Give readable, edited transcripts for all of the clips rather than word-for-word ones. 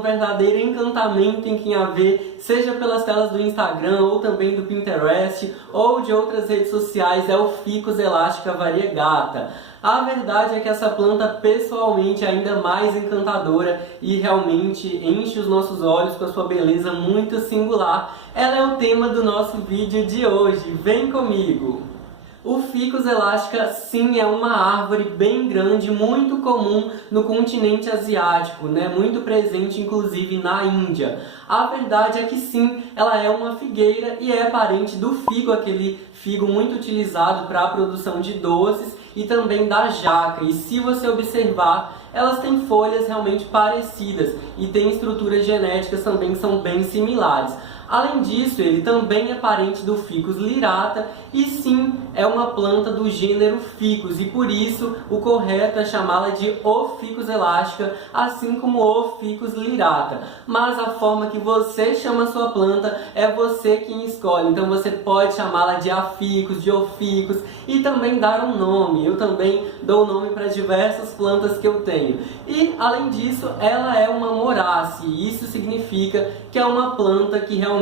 um verdadeiro encantamento em quem a vê, seja pelas telas do Instagram ou também do Pinterest ou de outras redes sociais, é o Ficus elastica variegata. A verdade é que essa planta pessoalmente é ainda mais encantadora e realmente enche os nossos olhos com a sua beleza muito singular. Ela é o tema do nosso vídeo de hoje, vem comigo! O Ficus elástica, sim, é uma árvore bem grande, muito comum no continente asiático, né? Muito presente inclusive na Índia. A verdade é que sim, ela é uma figueira e é parente do figo, aquele figo muito utilizado para a produção de doces e também da jaca. E se você observar, elas têm folhas realmente parecidas e têm estruturas genéticas também que são bem similares. Além disso, ele também é parente do Ficus lyrata e sim, é uma planta do gênero Ficus e por isso o correto é chamá-la de o Ficus elástica, assim como o Ficus lyrata. Mas a forma que você chama a sua planta é você quem escolhe, então você pode chamá-la de Aficus, de Oficus e também dar um nome. Eu também dou nome para diversas plantas que eu tenho. E além disso, ela é uma morácea, e isso significa que é uma planta que realmente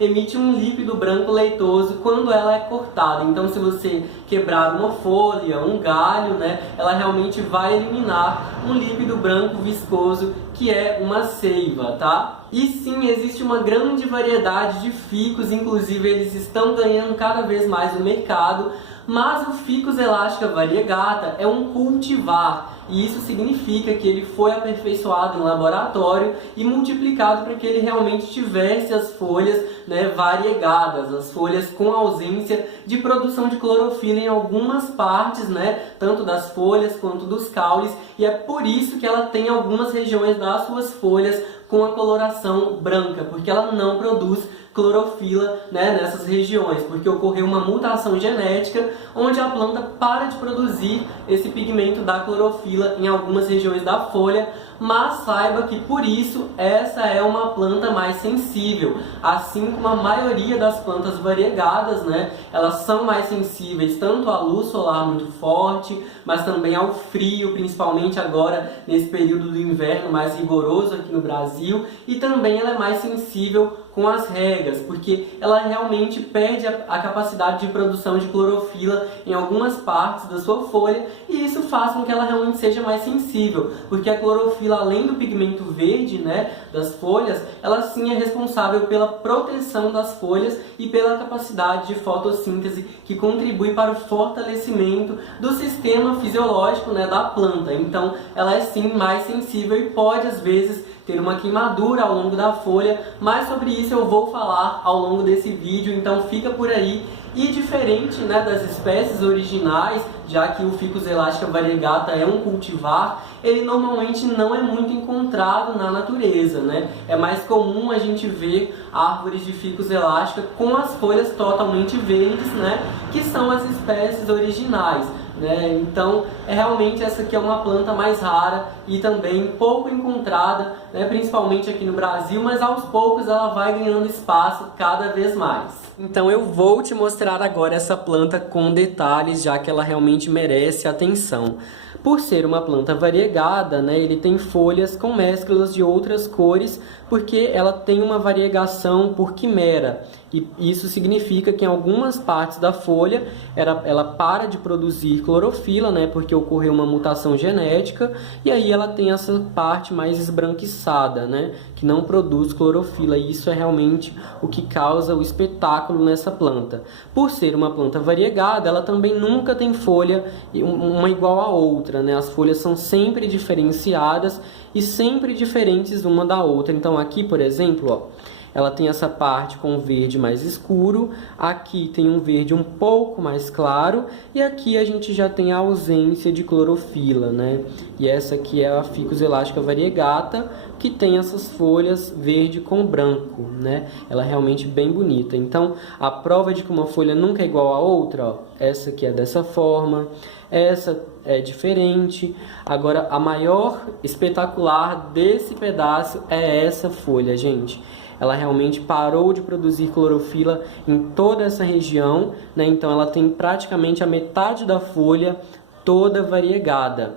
emite um líquido branco leitoso quando ela é cortada. Então, se você quebrar uma folha, um galho, né, ela realmente vai eliminar um líquido branco viscoso que é uma seiva, tá? E sim, existe uma grande variedade de ficus, inclusive eles estão ganhando cada vez mais no mercado, mas o Ficus elastica variegata é um cultivar. E isso significa que ele foi aperfeiçoado em laboratório e multiplicado para que ele realmente tivesse as folhas, né, variegadas, as folhas com ausência de produção de clorofila em algumas partes, né, tanto das folhas quanto dos caules, e é por isso que ela tem algumas regiões das suas folhas com a coloração branca, porque ela não produz clorofila, né, nessas regiões, porque ocorreu uma mutação genética onde a planta para de produzir esse pigmento da clorofila em algumas regiões da folha, mas saiba que por isso essa é uma planta mais sensível, assim como a maioria das plantas variegadas, né, elas são mais sensíveis tanto à luz solar muito forte, mas também ao frio, principalmente agora nesse período do inverno mais rigoroso aqui no Brasil, e também ela é mais sensível com as regas, porque ela realmente perde a capacidade de produção de clorofila em algumas partes da sua folha, e isso faz com que ela realmente seja mais sensível, porque a clorofila, além do pigmento verde, né, das folhas, ela sim é responsável pela proteção das folhas e pela capacidade de fotossíntese que contribui para o fortalecimento do sistema fisiológico, né, da planta. Então ela é sim mais sensível e pode às vezes ter uma queimadura ao longo da folha, mas sobre isso eu vou falar ao longo desse vídeo, então fica por aí. E diferente, né, das espécies originais, já que o Ficus elastica variegata é um cultivar, ele normalmente não é muito encontrado na natureza, né? É mais comum a gente ver árvores de Ficus elástica com as folhas totalmente verdes, né, que são as espécies originais. Né? Então, realmente essa aqui é uma planta mais rara e também pouco encontrada, né? Principalmente aqui no Brasil, mas aos poucos ela vai ganhando espaço cada vez mais. Então eu vou te mostrar agora essa planta com detalhes, já que ela realmente merece atenção. Por ser uma planta variegada, né, ele tem folhas com mesclas de outras cores, porque ela tem uma variegação por quimera. E isso significa que em algumas partes da folha ela para de produzir clorofila, né, porque ocorreu uma mutação genética, e aí ela tem essa parte mais esbranquiçada, né, que não produz clorofila, e isso é realmente o que causa o espetáculo nessa planta. Por ser uma planta variegada, ela também nunca tem folha uma igual à outra, né? As folhas são sempre diferenciadas e sempre diferentes uma da outra. Então aqui, por exemplo, ó, ela tem essa parte com verde mais escuro, aqui tem um verde um pouco mais claro, e aqui a gente já tem a ausência de clorofila, né? E essa aqui é a Ficus elastica variegata, que tem essas folhas verde com branco, né? Ela é realmente bem bonita. Então, a prova de que uma folha nunca é igual a outra, ó, essa aqui é dessa forma, essa é diferente. Agora, a maior espetacular desse pedaço é essa folha, gente. Ela realmente parou de produzir clorofila em toda essa região, né? Então ela tem praticamente a metade da folha toda variegada.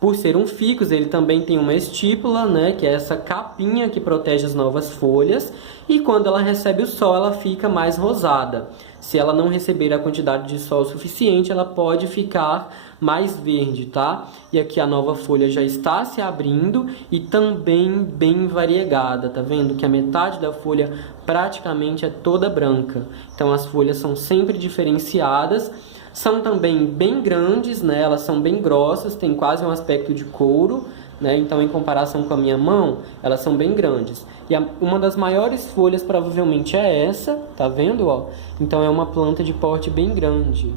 Por ser um ficus, ele também tem uma estípula, né, que é essa capinha que protege as novas folhas, e quando ela recebe o sol, ela fica mais rosada. Se ela não receber a quantidade de sol suficiente, ela pode ficar mais verde, tá? E aqui a nova folha já está se abrindo e também bem variegada, tá vendo? Que a metade da folha praticamente é toda branca. Então as folhas são sempre diferenciadas. São também bem grandes, né? Elas são bem grossas, tem quase um aspecto de couro, né? Então, em comparação com a minha mão, elas são bem grandes. E uma das maiores folhas provavelmente é essa, tá vendo? Ó? Então, é uma planta de porte bem grande,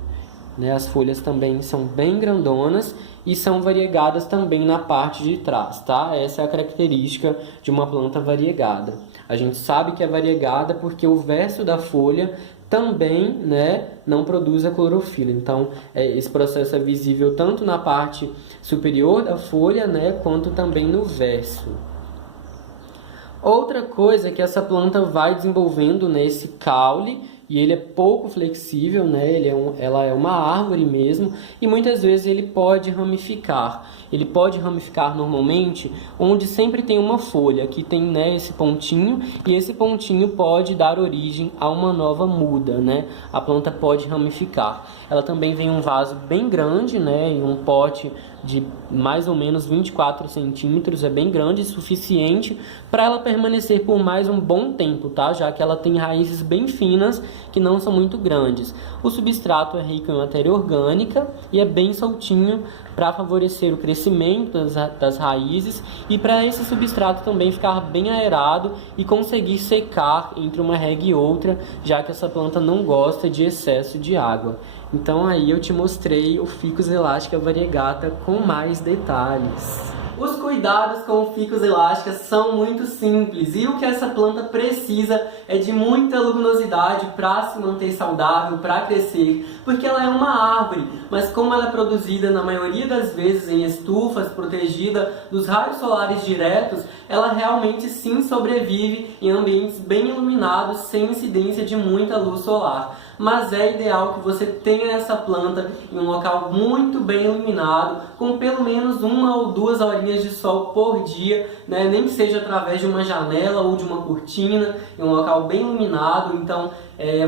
né? As folhas também são bem grandonas e são variegadas também na parte de trás, tá? Essa é a característica de uma planta variegada. A gente sabe que é variegada porque o verso da folha também, né, não produz a clorofila. Então, esse processo é visível tanto na parte superior da folha, né, quanto também no verso. Outra coisa é que essa planta vai desenvolvendo nesse caule, e ele é pouco flexível, né? Ela é uma árvore mesmo, e muitas vezes ele pode ramificar. Ele pode ramificar normalmente onde sempre tem uma folha, que tem, né, esse pontinho, e esse pontinho pode dar origem a uma nova muda, né? A planta pode ramificar. Ela também vem em um vaso bem grande, né? Em um pote de mais ou menos 24 centímetros, é bem grande e suficiente para ela permanecer por mais um bom tempo, tá? Já que ela tem raízes bem finas que não são muito grandes. O substrato é rico em matéria orgânica e é bem soltinho para favorecer o crescimento das raízes e para esse substrato também ficar bem aerado e conseguir secar entre uma rega e outra, já que essa planta não gosta de excesso de água. Então aí eu te mostrei o Ficus elástica variegata com mais detalhes. Os cuidados com o Ficus elástica são muito simples e o que essa planta precisa é de muita luminosidade para se manter saudável, para crescer, porque ela é uma árvore, mas como ela é produzida na maioria das vezes em estufas, protegida dos raios solares diretos, ela realmente sim sobrevive em ambientes bem iluminados, sem incidência de muita luz solar. Mas é ideal que você tenha essa planta em um local muito bem iluminado, com pelo menos 1 ou 2 horinhas de sol por dia, né? Nem que seja através de uma janela ou de uma cortina, em um local bem iluminado. Então,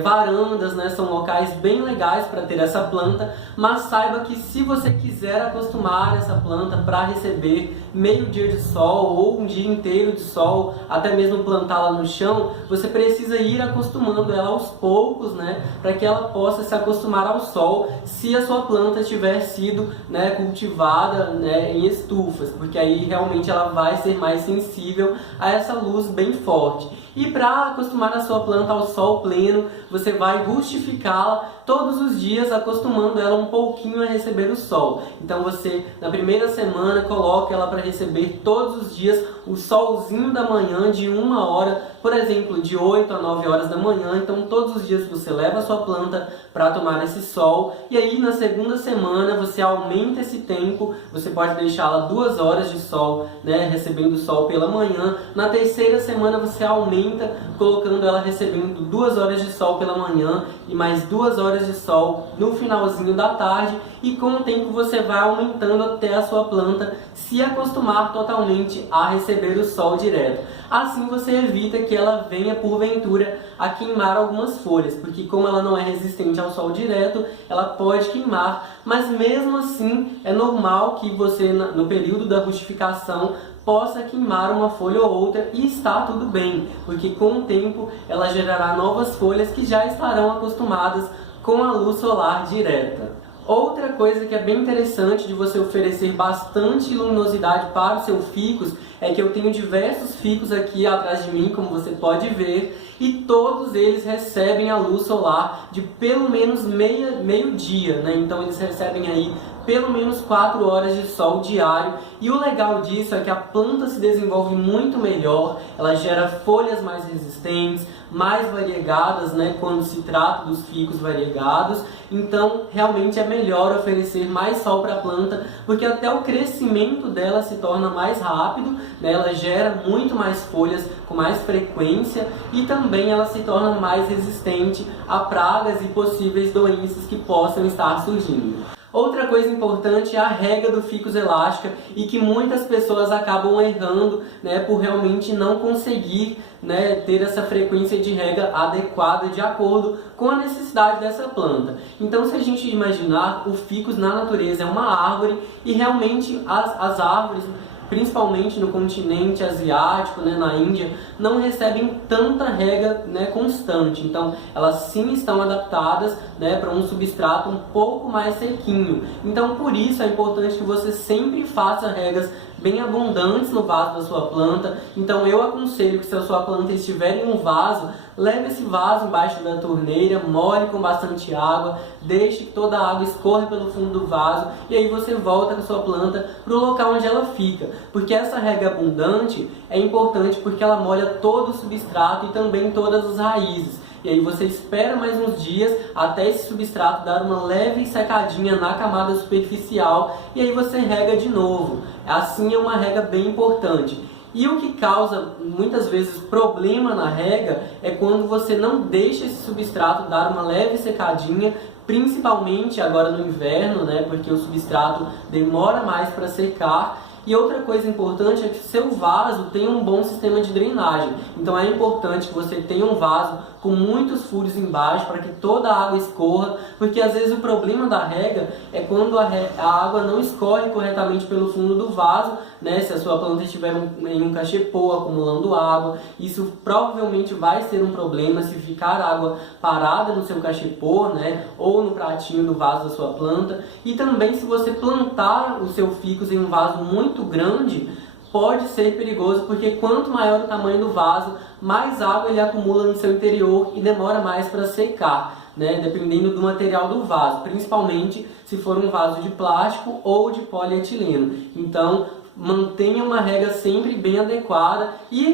varandas, né, são locais bem legais para ter essa planta, mas saiba que se você quiser acostumar essa planta para receber meio dia de sol ou um dia inteiro de sol, até mesmo plantá-la no chão, você precisa ir acostumando ela aos poucos, né, para que ela possa se acostumar ao sol, se a sua planta tiver sido, né, cultivada, né, em estufas, porque aí realmente ela vai ser mais sensível a essa luz bem forte. E para acostumar a sua planta ao sol pleno, você vai rustificá-la todos os dias, acostumando ela um pouquinho a receber o sol. Então você, na primeira semana, coloca ela para receber todos os dias o solzinho da manhã de 1 hora, por exemplo, de 8 a 9 horas da manhã. Então todos os dias você leva a sua planta para tomar esse sol. E aí na segunda semana você aumenta esse tempo, você pode deixá-la 2 horas de sol, né, recebendo sol pela manhã. Na terceira semana você aumenta, colocando ela recebendo 2 horas de sol pela manhã e mais 2 horas de sol no finalzinho da tarde, e com o tempo você vai aumentando até a sua planta se acostumar totalmente a receber o sol direto. Assim você evita que ela venha porventura a queimar algumas folhas, porque como ela não é resistente ao sol direto, ela pode queimar, mas mesmo assim é normal que você no período da rustificação possa queimar uma folha ou outra e está tudo bem, porque com o tempo ela gerará novas folhas que já estarão acostumadas com a luz solar direta. Outra coisa que é bem interessante de você oferecer bastante luminosidade para o seu ficus é que eu tenho diversos ficus aqui atrás de mim, como você pode ver, e todos eles recebem a luz solar de pelo menos meio-dia, né? Então eles recebem aí pelo menos 4 horas de sol diário, e o legal disso é que a planta se desenvolve muito melhor, ela gera folhas mais resistentes, mais variegadas, né, quando se trata dos ficus variegados. Então realmente é melhor oferecer mais sol para a planta, porque até o crescimento dela se torna mais rápido, né, ela gera muito mais folhas com mais frequência, e também ela se torna mais resistente a pragas e possíveis doenças que possam estar surgindo. Outra coisa importante é a rega do ficus elástica e que muitas pessoas acabam errando, né, por realmente não conseguir, né, ter essa frequência de rega adequada de acordo com a necessidade dessa planta. Então, se a gente imaginar, o ficus na natureza é uma árvore e realmente as árvores, principalmente no continente asiático, né, na Índia, não recebem tanta rega, né, constante. Então, elas sim estão adaptadas, né, para um substrato um pouco mais sequinho. Então, por isso é importante que você sempre faça regas bem abundantes no vaso da sua planta. Então, eu aconselho que se a sua planta estiver em um vaso, leve esse vaso embaixo da torneira, molhe com bastante água, deixe que toda a água escorra pelo fundo do vaso e aí você volta com a sua planta para o local onde ela fica. Porque essa rega abundante é importante porque ela molha todo o substrato e também todas as raízes. E aí você espera mais uns dias até esse substrato dar uma leve secadinha na camada superficial e aí você rega de novo. Assim é uma rega bem importante. E o que causa muitas vezes problema na rega é quando você não deixa esse substrato dar uma leve secadinha, principalmente agora no inverno, né, porque o substrato demora mais para secar. E outra coisa importante é que seu vaso tenha um bom sistema de drenagem. Então é importante que você tenha um vaso com muitos furos embaixo para que toda a água escorra, porque às vezes o problema da rega é quando a água não escorre corretamente pelo fundo do vaso, né? Se a sua planta estiver em um cachepô acumulando água, isso provavelmente vai ser um problema se ficar água parada no seu cachepô, né? Ou no pratinho do vaso da sua planta. E também se você plantar o seu ficus em um vaso muito grande, pode ser perigoso, porque quanto maior o tamanho do vaso, mais água ele acumula no seu interior e demora mais para secar, né? Dependendo do material do vaso, principalmente se for um vaso de plástico ou de polietileno. Então, mantenha uma rega sempre bem adequada e,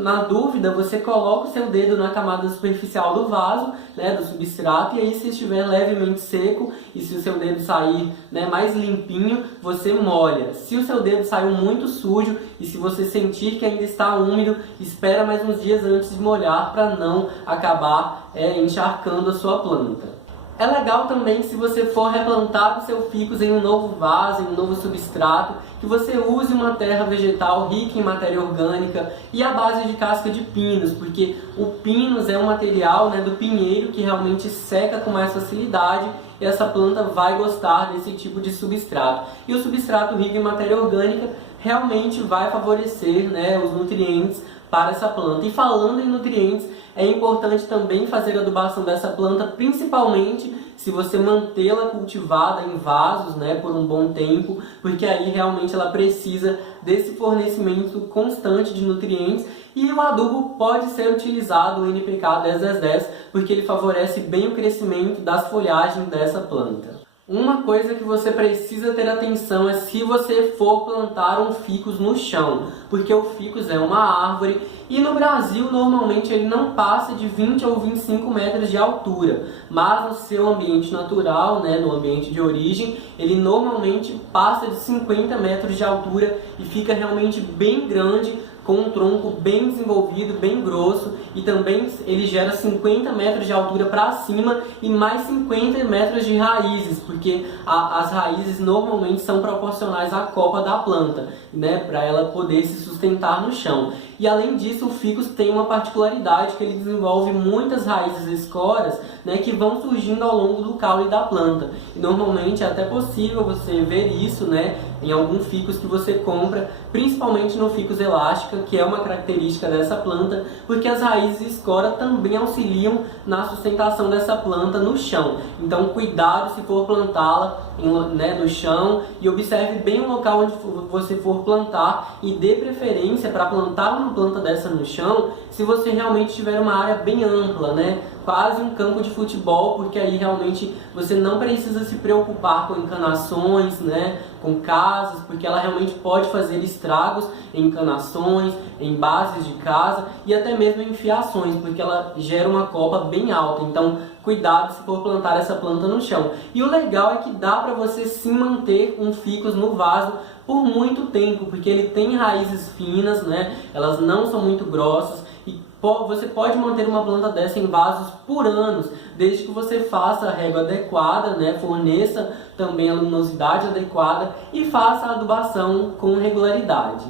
na dúvida, você coloca o seu dedo na camada superficial do vaso, né, do substrato, e aí se estiver levemente seco e se o seu dedo sair, né, mais limpinho, você molha. Se o seu dedo saiu muito sujo e se você sentir que ainda está úmido, espera mais uns dias antes de molhar para não acabar encharcando a sua planta. É legal também, se você for replantar o seu ficus em um novo vaso, em um novo substrato, que você use uma terra vegetal rica em matéria orgânica e a base de casca de pinos, porque o pinus é um material, né, do pinheiro que realmente seca com mais facilidade e essa planta vai gostar desse tipo de substrato. E o substrato rico em matéria orgânica realmente vai favorecer, né, os nutrientes para essa planta. E falando em nutrientes, é importante também fazer a adubação dessa planta, principalmente se você mantê-la cultivada em vasos, né, por um bom tempo, porque aí realmente ela precisa desse fornecimento constante de nutrientes. E o adubo pode ser utilizado, o NPK 10-10-10, porque ele favorece bem o crescimento das folhagens dessa planta. Uma coisa que você precisa ter atenção é se você for plantar um ficus no chão, porque o ficus é uma árvore e no Brasil normalmente ele não passa de 20 ou 25 metros de altura, mas no seu ambiente natural, né, no ambiente de origem, ele normalmente passa de 50 metros de altura e fica realmente bem grande, com um tronco bem desenvolvido, bem grosso, e também ele gera 50 metros de altura para cima e mais 50 metros de raízes, porque as raízes normalmente são proporcionais à copa da planta, né, para ela poder se sustentar no chão. E além disso, o ficus tem uma particularidade que ele desenvolve muitas raízes escoras, né, que vão surgindo ao longo do caule da planta. E normalmente é até possível você ver isso, né, em algum ficus que você compra, principalmente no ficus elástica, que é uma característica dessa planta, porque as raízes escora também auxiliam na sustentação dessa planta no chão. Então cuidado se for plantá-la, né, no chão, e observe bem o local onde você for plantar e dê preferência para plantar uma planta dessa no chão se você realmente tiver uma área bem ampla, né? Quase um campo de futebol, porque aí realmente você não precisa se preocupar com encanações, né, com casas, porque ela realmente pode fazer estragos em encanações, em bases de casa e até mesmo em fiações, porque ela gera uma copa bem alta. Então cuidado se for plantar essa planta no chão. E o legal é que dá para você sim manter um ficus no vaso por muito tempo, porque ele tem raízes finas, né? Elas não são muito grossas e Você pode manter uma planta dessa em vasos por anos, desde que você faça a rega adequada, né, forneça também a luminosidade adequada e faça a adubação com regularidade.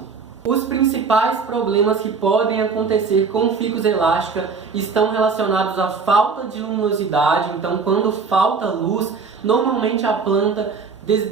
Os principais problemas que podem acontecer com ficus elástica estão relacionados à falta de luminosidade. Então, quando falta luz, normalmente a planta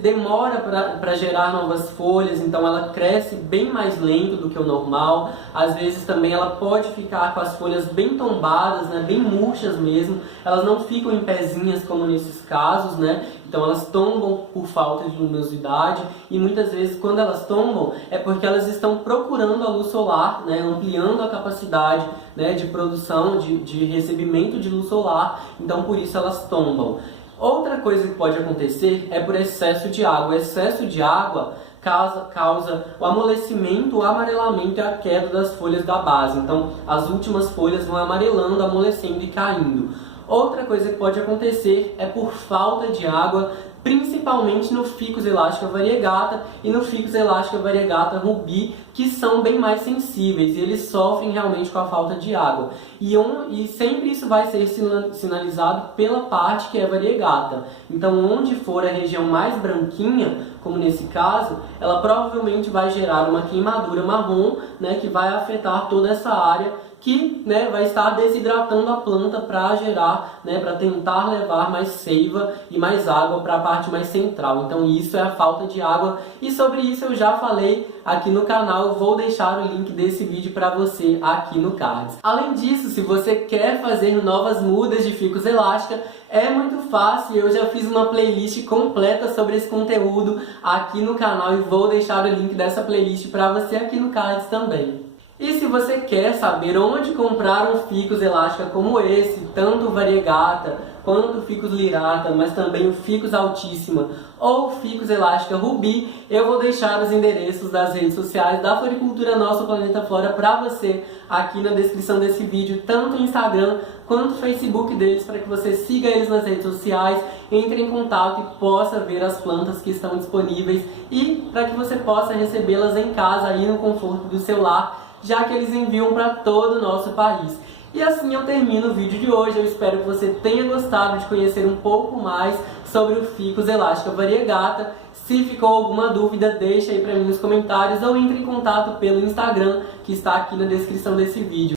demora para gerar novas folhas, então ela cresce bem mais lento do que o normal. Às vezes também ela pode ficar com as folhas bem tombadas, né, bem murchas mesmo. Elas não ficam em pezinhas como nesses casos, né? Então elas tombam por falta de luminosidade e muitas vezes quando elas tombam é porque elas estão procurando a luz solar, né, ampliando a capacidade, né, de produção, de recebimento de luz solar, então por isso elas tombam. Outra coisa que pode acontecer é por excesso de água. O excesso de água causa o amolecimento, o amarelamento e a queda das folhas da base. Então, as últimas folhas vão amarelando, amolecendo e caindo. Outra coisa que pode acontecer é por falta de água, principalmente no Ficus elástica variegata e no Ficus elástica variegata rubi, que são bem mais sensíveis e eles sofrem realmente com a falta de água. E sempre isso vai ser sinalizado pela parte que é variegata. Então, onde for a região mais branquinha, como nesse caso, ela provavelmente vai gerar uma queimadura marrom, né, que vai afetar toda essa área que, né, vai estar desidratando a planta para gerar, né, para tentar levar mais seiva e mais água para a parte mais central. Então isso é a falta de água e sobre isso eu já falei aqui no canal, eu vou deixar o link desse vídeo para você aqui no card. Além disso, se você quer fazer novas mudas de Ficus elástica, é muito fácil, eu já fiz uma playlist completa sobre esse conteúdo aqui no canal e vou deixar o link dessa playlist para você aqui no card também. E se você quer saber onde comprar um Ficus elástica como esse, tanto o variegata quanto o Ficus lirata, mas também o Ficus altissima ou o Ficus elástica rubi, eu vou deixar os endereços das redes sociais da Floricultura Nosso Planeta Flora para você aqui na descrição desse vídeo, tanto o Instagram quanto o Facebook deles, para que você siga eles nas redes sociais, entre em contato e possa ver as plantas que estão disponíveis e para que você possa recebê-las em casa aí no conforto do seu lar, já que eles enviam para todo o nosso país. E assim eu termino o vídeo de hoje. Eu espero que você tenha gostado de conhecer um pouco mais sobre o Ficus elástica variegata. Se ficou alguma dúvida, deixa aí para mim nos comentários ou entre em contato pelo Instagram, que está aqui na descrição desse vídeo.